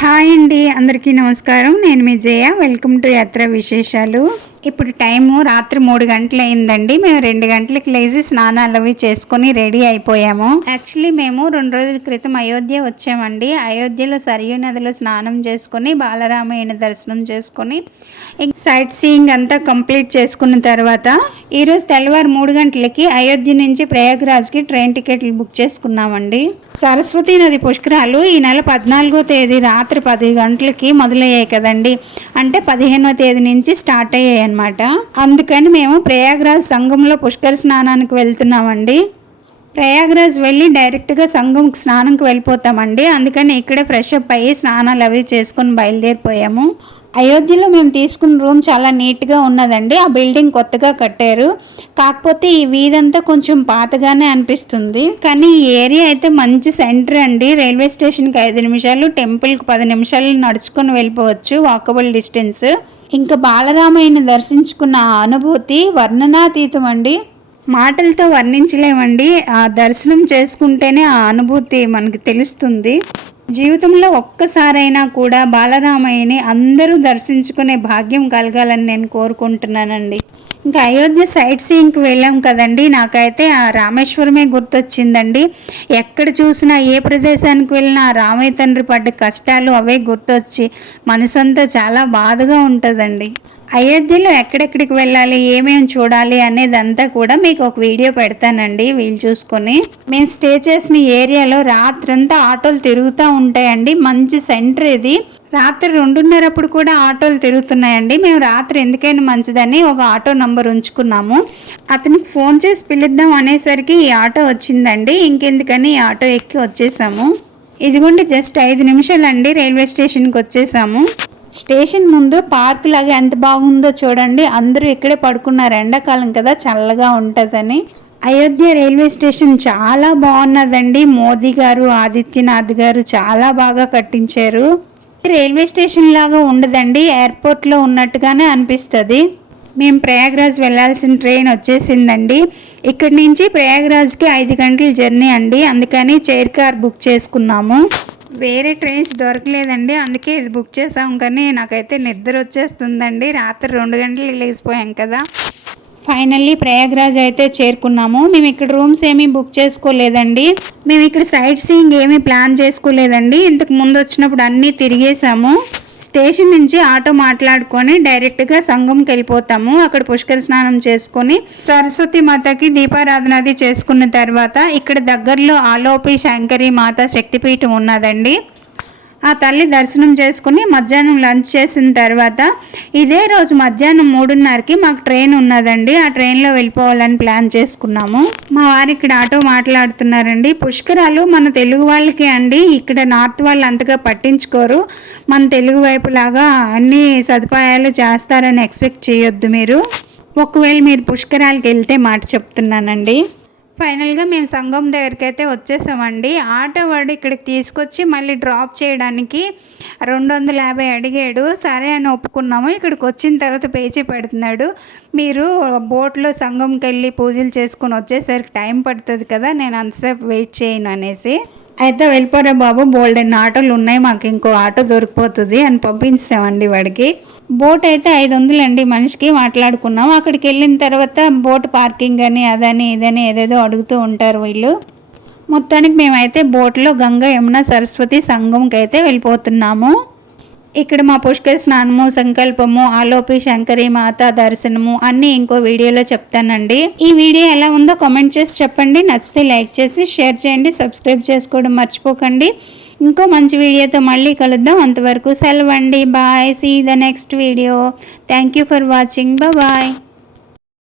Hi అండి, అందరికీ నమస్కారం. నేను మీ జయ. వెల్కమ్ టు యాత్ర విశేషాలు. ఇప్పుడు టైము రాత్రి 3 గంటలు అయిందండి. మేము 2 గంటలకు లేచి స్నానాలు అవి చేసుకొని రెడీ అయిపోయాము. యాక్చువల్లీ మేము 2 రోజుల క్రితం అయోధ్య వచ్చామండి. అయోధ్యలో సరియు నదిలో స్నానం చేసుకొని బాలరామయ్య దర్శనం చేసుకొని సైట్ సీయింగ్ అంతా కంప్లీట్ చేసుకున్న తర్వాత ఈరోజు తెల్లవారు 3 గంటలకి అయోధ్య నుంచి ప్రయాగ్రాజ్కి ట్రైన్ టికెట్లు బుక్ చేసుకున్నామండి. సరస్వతీ నది పుష్కరాలు ఈ నెల 14వ తేదీ రాత్రి 10 గంటలకి మొదలయ్యాయి కదండి. అంటే 15వ తేదీ నుంచి స్టార్ట్ అయ్యాయి అనమాట. అందుకని మేము ప్రయాగ్రాజ్ సంఘంలో పుష్కర స్నానానికి వెళ్తున్నామండి. ప్రయాగ్రాజ్ వెళ్ళి డైరెక్ట్గా సంఘంకి స్నానంకి వెళ్ళిపోతామండి. అందుకని ఇక్కడే ఫ్రెష్ అప్ అయ్యి స్నానాలు అవి చేసుకొని బయలుదేరిపోయాము. అయోధ్యలో మేము తీసుకున్న రూమ్ చాలా నీట్గా ఉన్నదండి. ఆ బిల్డింగ్ కొత్తగా కట్టారు. కాకపోతే ఈ వీధంతా కొంచెం పాతగానే అనిపిస్తుంది. కానీ ఈ ఏరియా అయితే మంచి సెంటర్ అండి. రైల్వే స్టేషన్కి 5 నిమిషాలు, టెంపుల్కి 10 నిమిషాలు నడుచుకొని వెళ్ళిపోవచ్చు, వాకబుల్ డిస్టెన్స్. ఇంకా బాలరామయ్యని దర్శించుకున్న ఆ అనుభూతి వర్ణనాతీతం అండి. మాటలతో వర్ణించలేమండి. ఆ దర్శనం చేసుకుంటేనే ఆ అనుభూతి మనకి తెలుస్తుంది. జీవితంలో ఒక్కసారైనా కూడా బాలరామయ్యని అందరూ దర్శించుకునే భాగ్యం కలగాలని నేను కోరుకుంటున్నానండి. ఇంకా అయోధ్య సైట్ సీయింగ్కి వెళ్ళాం కదండి. నాకైతే ఆ రామేశ్వరమే గుర్తొచ్చిందండి. ఎక్కడ చూసినా ఏ ప్రదేశానికి వెళ్ళినా రామయ్య తండ్రి పడ్డ కష్టాలు అవే గుర్తొచ్చి మనసంతా చాలా బాధగా ఉంటుందండి. అయోధ్యలో ఎక్కడెక్కడికి వెళ్ళాలి, ఏమేమి చూడాలి అనేదంతా కూడా మీకు ఒక వీడియో పెడతానండి వీలు చూసుకొని. మేము స్టే చేసిన ఏరియాలో రాత్రంతా ఆటోలు తిరుగుతూ ఉంటాయండి. మంచి సెంటర్ ఇది. రాత్రి 2:30 కూడా ఆటోలు తిరుగుతున్నాయండి. మేము రాత్రి ఎందుకైనా మంచిదని ఒక ఆటో నంబర్ ఉంచుకున్నాము. అతనికి ఫోన్ చేసి పిలుద్దాం అనేసరికి ఈ ఆటో వచ్చిందండి. ఇంకెందుకని ఈ ఆటో ఎక్కి వచ్చేసాము. ఇదిగోండి జస్ట్ 5 నిమిషాలండి రైల్వే స్టేషన్కి వచ్చేసాము. స్టేషన్ ముందు పార్క్ లాగా ఎంత బాగుందో చూడండి. అందరూ ఇక్కడే పడుకున్నారు, ఎండాకాలం కదా చల్లగా ఉంటుందని. అయోధ్య రైల్వే స్టేషన్ చాలా బాగున్నదండి. మోదీ గారు, ఆదిత్యనాథ్ గారు చాలా బాగా కట్టించారు. రైల్వే స్టేషన్ లాగా ఉండదండి, ఎయిర్పోర్ట్లో ఉన్నట్టుగానే అనిపిస్తుంది. మేము ప్రయాగ్రాజ్ వెళ్ళాల్సిన ట్రైన్ వచ్చేసిందండి. ఇక్కడి నుంచి ప్రయాగ్రాజ్కి 5 గంటల జర్నీ అండి. అందుకని చైర్ కార్ బుక్ చేసుకున్నాము. వేరే ట్రైన్స్ దొరకలేదండి, అందుకే ఇది బుక్ చేసాం. కానీ నాకైతే నిద్ర వచ్చేస్తుందండి. రాత్రి 2 గంటలకు లేచిపోయాం కదా. ఫైనల్లీ ప్రయాగ్రాజ్ అయితే చేరుకున్నాము. మేము ఇక్కడ రూమ్స్ ఏమీ బుక్ చేసుకోలేదండి. మేము ఇక్కడ సైట్ సీయింగ్ ఏమీ ప్లాన్ చేసుకోలేదండి. ఇంతకు ముందు వచ్చినప్పుడు అన్నీ తిరిగేసాము. స్టేషన్ నుంచి ఆటో మాట్లాడుకొని డైరెక్ట్గా సంఘంకి వెళ్ళిపోతాము. అక్కడ పుష్కర స్నానం చేసుకొని సరస్వతి మాతకి దీపారాధన అది చేసుకున్న తర్వాత ఇక్కడ దగ్గరలో ఆలోపి శంకరి మాత శక్తిపీఠం ఉన్నదండి. ఆ తల్లి దర్శనం చేసుకుని మధ్యాహ్నం లంచ్ చేసిన తర్వాత ఇదే రోజు మధ్యాహ్నం 3:30కి మాకు ట్రైన్ ఉన్నదండి. ఆ ట్రైన్లో వెళ్ళిపోవాలని ప్లాన్ చేసుకున్నాము. మా వారు ఇక్కడ ఆటో మాట్లాడుతున్నారండి. పుష్కరాలు మన తెలుగు వాళ్ళకి అండి. ఇక్కడ నార్త్ వాళ్ళు అంతగా పట్టించుకోరు. మన తెలుగు వైపు లాగా అన్ని సదుపాయాలు చేస్తారని ఎక్స్పెక్ట్ చేయొద్దు మీరు. ఒకవేళ మీరు పుష్కరాలకి వెళ్తే మాట చెప్తున్నానండి. ఫైనల్గా మేము సంఘం దగ్గరికి అయితే వచ్చేసామండి. ఆటో వాడు ఇక్కడికి తీసుకొచ్చి మళ్ళీ డ్రాప్ చేయడానికి 250 అడిగాడు. సరే అని ఒప్పుకున్నాము. ఇక్కడికి వచ్చిన తర్వాత పేచీ పెడుతున్నాడు. మీరు బోట్లో సంఘంకి వెళ్ళి పూజలు చేసుకొని వచ్చేసరికి టైం పడుతుంది కదా, నేను అంతసేపు వెయిట్ చేయను అనేసి. అయితే వెళ్ళిపోరా బాబు, బోల్డెన్ ఆటోలు ఉన్నాయి, మాకు ఇంకో ఆటో దొరికిపోతుంది అని పంపించామండి వాడికి. బోట్ అయితే 500 అండి మనిషికి మాట్లాడుకున్నాం. అక్కడికి వెళ్ళిన తర్వాత బోట్ పార్కింగ్ అని అదని ఇదని ఏదేదో అడుగుతూ ఉంటారు వీళ్ళు. మొత్తానికి మేమైతే బోట్లో గంగా యమున సరస్వతి సంఘంకి అయితే వెళ్ళిపోతున్నాము. ఇక్కడ మా పుష్కర స్నానము, సంకల్పము, ఆలోపి శంకరి మాత దర్శనము అన్నీ ఇంకో వీడియోలో చెప్తానండి. ఈ వీడియో ఎలా ఉందో కామెంట్ చేసి చెప్పండి. నచ్చితే లైక్ చేసి షేర్ చేయండి. సబ్స్క్రైబ్ చేసుకోవడం మర్చిపోకండి. ఇంకో మంచి వీడియోతో మళ్ళీ కలుద్దాం. అంతవరకు సెలవండి. Bye. See the next video. Thank you for watching. Bye.